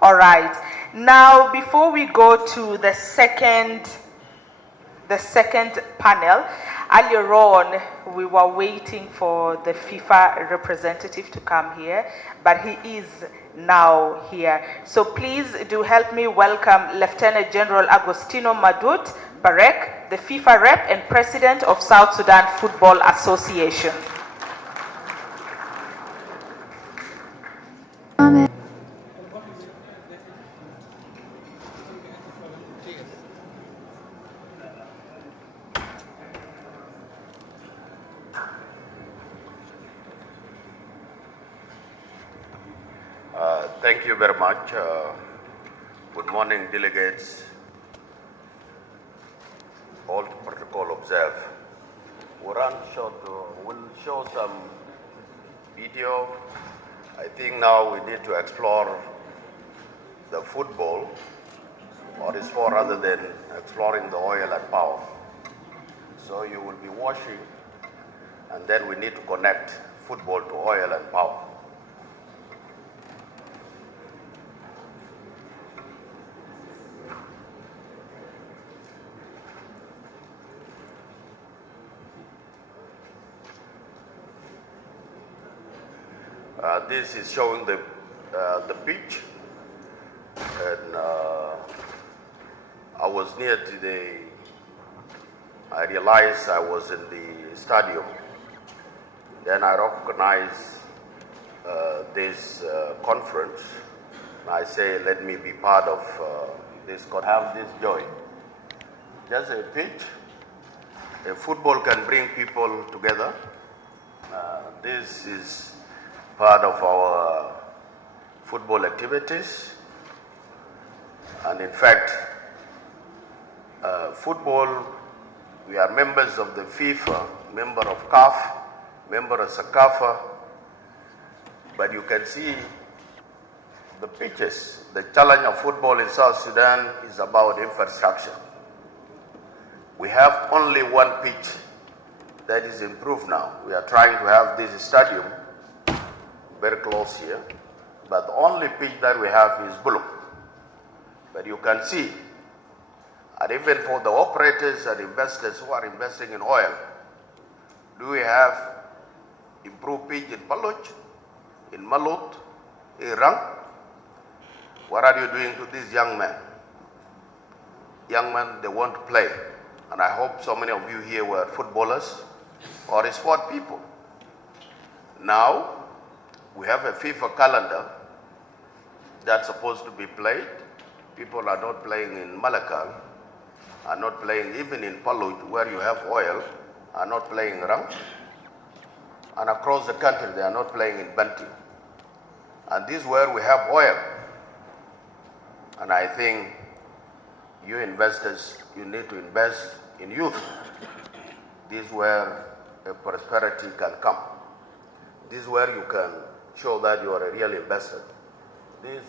All right. Now, before we go to the second panel, earlier on, we were waiting for the FIFA representative to come here, but he is now here. So please do help me welcome Lieutenant General Agostino Madut Barek, the FIFA rep and president of South Sudan Football Association. Thank you very much. Good morning, delegates. All protocol observed. We'll show some video. I think now we need to explore the football, or is for rather than exploring the oil and power. So you will be watching, and then we need to connect football to oil and power. This is showing the pitch, and I was near to I realized I was in the stadium. Then I recognized this conference. I say, let me be part of this, have this joy. Just a pitch. A football can bring people together. This is part of our football activities. And in fact, football, we are members of the FIFA, member of CAF, member of SACAFA, but you can see the pitches. The challenge of football in South Sudan is about infrastructure. We have only one pitch that is improved now. We are trying to have this stadium very close here, but the only pitch that we have is blue. But you can see, and even for the operators and investors who are investing in oil, do we have improved pitch in Paluch, in Malut, in Rang? What are you doing to these young men? Young men, they want to play. And I hope so many of you here were footballers or sport people. Now, we have a FIFA calendar that's supposed to be played. People are not playing in Malakal, are not playing even in Paluch, where you have oil, are not playing Rang. And across the country, they are not playing in Banti. And this is where we have oil. And I think you investors, you need to invest in youth. This is where a prosperity can come. This is where you can show that you are a real investor. This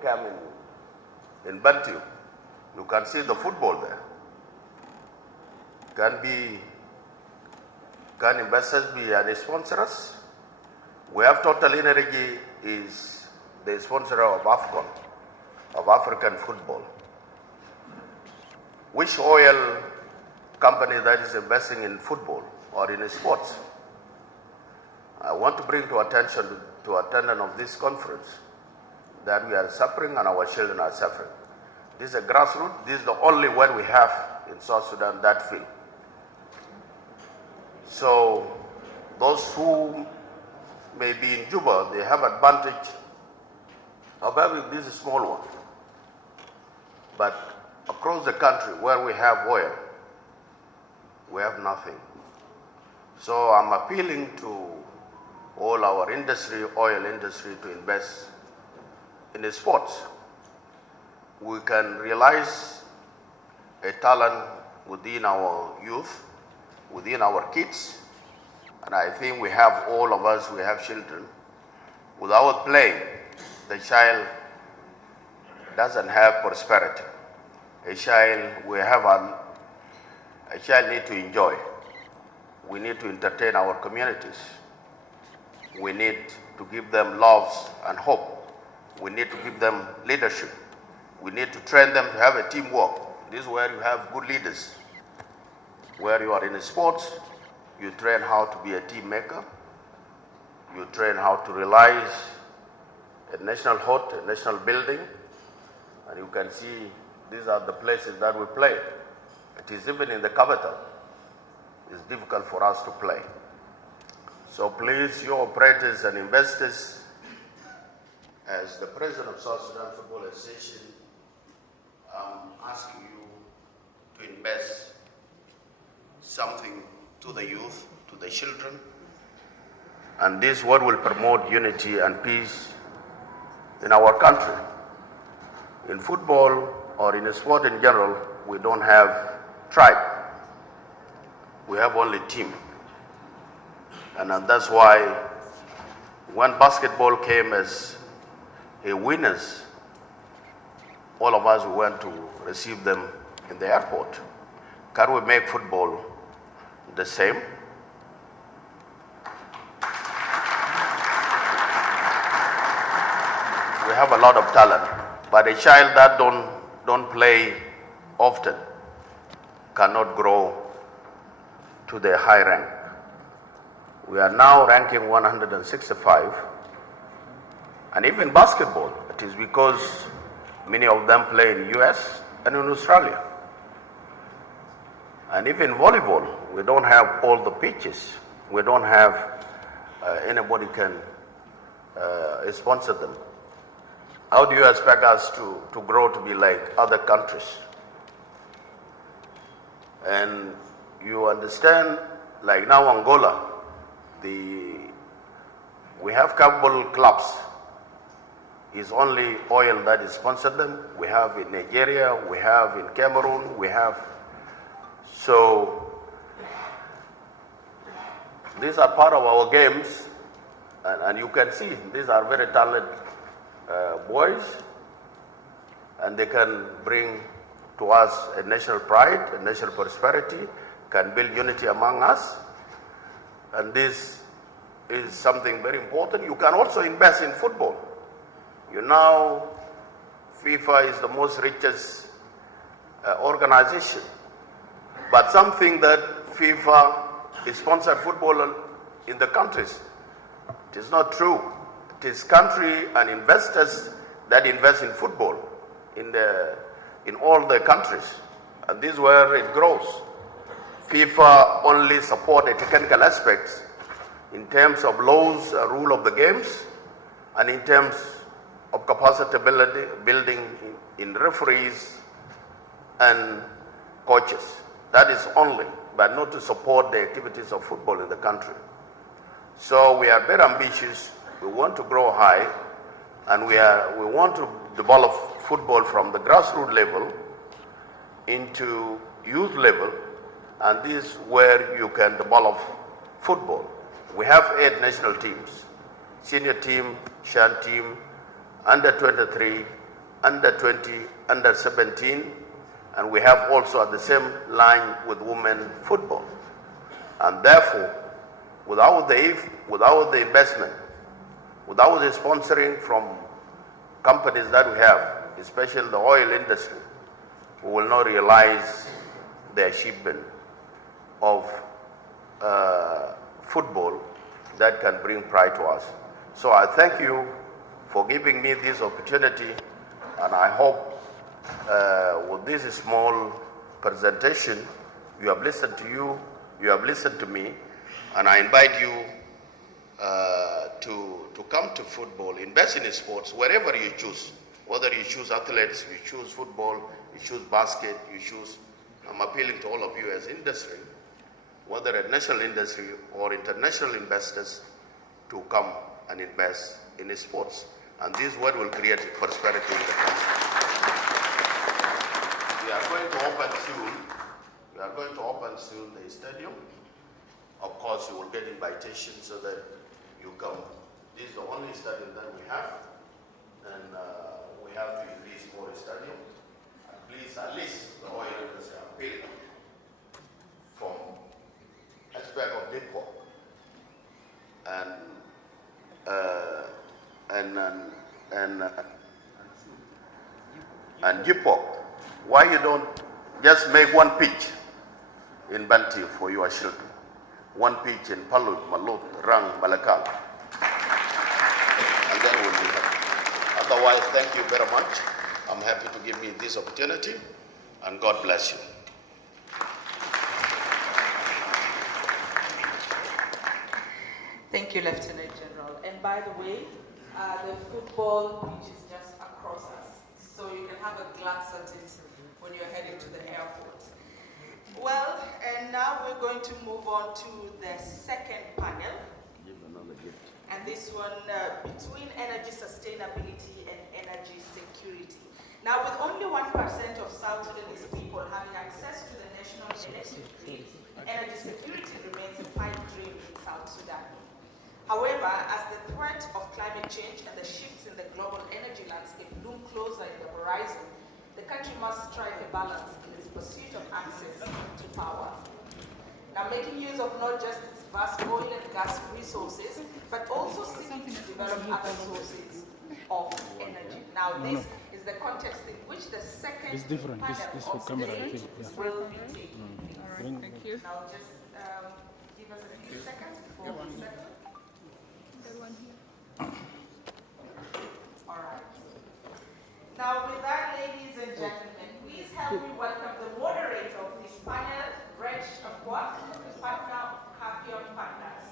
came in Bantu. You can see the football there. Can investors be and sponsors? We have Total Energy is the sponsor of AFCON, of African football. Which oil company that is investing in football or in sports? I want to bring to attention to attendance of this conference that we are suffering and our children are suffering. This is a grassroots. This is the only one we have in South Sudan, that field. So those who may be in Juba, they have advantage of having this small one. But across the country where we have oil, we have nothing. So I'm appealing to all our industry, oil industry, to invest in the sports. We can realize a talent within our youth, within our kids, and I think we have, all of us, we have children. Without playing, the child doesn't have prosperity. A child need to enjoy. We need to entertain our communities. We need to give them love and hope. We need to give them leadership. We need to train them to have a teamwork. This is where you have good leaders. Where you are in sports, you train how to be a team maker. You train how to realize a national hut, a national building. And you can see these are the places that we play. It is even in the capital. It's difficult for us to play. So please, your operators and investors, as the president of South Sudan Football Association, I'm asking you to invest something to the youth, to the children, and this is what will promote unity and peace in our country. In football or in sport in general, we don't have tribe. We have only team. And that's why when basketball came as a winners, all of us went to receive them in the airport. Can we make football the same? We have a lot of talent, but a child that don't play often cannot grow to the high rank. We are now ranking 165, and even basketball, it is because many of them play in US and in Australia. And even volleyball, we don't have all the pitches. We don't have anybody can sponsor them. How do you expect us to grow to be like other countries? And you understand, like now Angola, we have capable clubs. It's only oil that is sponsored them. We have in Nigeria, we have in Cameroon, we have. So these are part of our games, and you can see these are very talented boys, and they can bring to us a national pride, a national prosperity, can build unity among us. And this is something very important. You can also invest in football. You know, FIFA is the most richest organization. But something that FIFA is sponsored football in the countries, it is not true. It is country and investors that invest in football in all the countries. And this is where it grows. FIFA only support the technical aspects in terms of laws, rule of the games, and in terms of capacity building in referees and coaches. That is only, but not to support the activities of football in the country. So we are very ambitious. We want to grow high, and we want to develop football from the grassroots level into youth level, and this is where you can develop football. We have 8 national teams: senior team, Shan team, under 23, under 20, under 17, and we have also at the same line with women football. And therefore, without the investment, without the sponsoring from companies that we have, especially the oil industry, we will not realize the achievement of football that can bring pride to us. So I thank you for giving me this opportunity, and I hope with this small presentation, you have listened to me, and I invite you to come to football, invest in sports, wherever you choose. Whether you choose athletics, you choose football, you choose basket, you choose. I'm appealing to all of you as industry, whether a national industry or international investors, to come and invest in sports. And this is what will create prosperity in the country. We are going to open soon the stadium. Of course, you will get invitation so that you come. This is the only stadium that we have, and we have to increase more stadium. And please, at least the oil industry are paid from aspect of depot. And and Jippo, why you don't just make one pitch in Bantu for your children? One pitch in Palut, Malut, Rang, Malakal. And then we'll be happy. Otherwise, thank you very much. I'm happy to give me this opportunity, and God bless you. Thank you, Lieutenant General. And by the way, the football pitch is just across us, so you can have a glance at it when you're heading to the airport. Well, and now we're going to move on to the second panel. Give another gift. And this one, between energy sustainability and energy security. Now, with only 1% of South Sudanese people having access to the national energy grid, energy security remains a pipe dream in South Sudan. However, as the threat of climate change and the shifts in the global energy landscape loom closer in the horizon, the country must strike a balance in its pursuit of access to power. Now, making use of not just its vast oil and gas resources, but also seeking to develop other sources of energy. Now, this is the context in which the second panel for of camera, today I think. will be taking place. All right, Thank you. Now, just give us a few seconds before we settle. All right. Now, with that, ladies and gentlemen, please help me welcome the moderator of this panel, Reg Akwat, partner of Hapion Partners.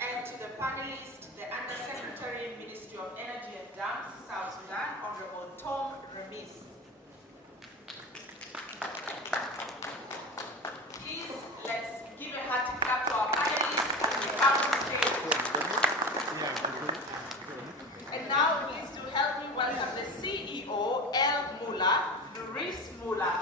And to the panelists, the Undersecretary, Ministry of Energy and Dams, South Sudan, Honorable Tom Remis. Please, let's give a hearty clap to our panelists as they come on stage. And now, please do help me welcome the CEO, El Mula, Luis Mula.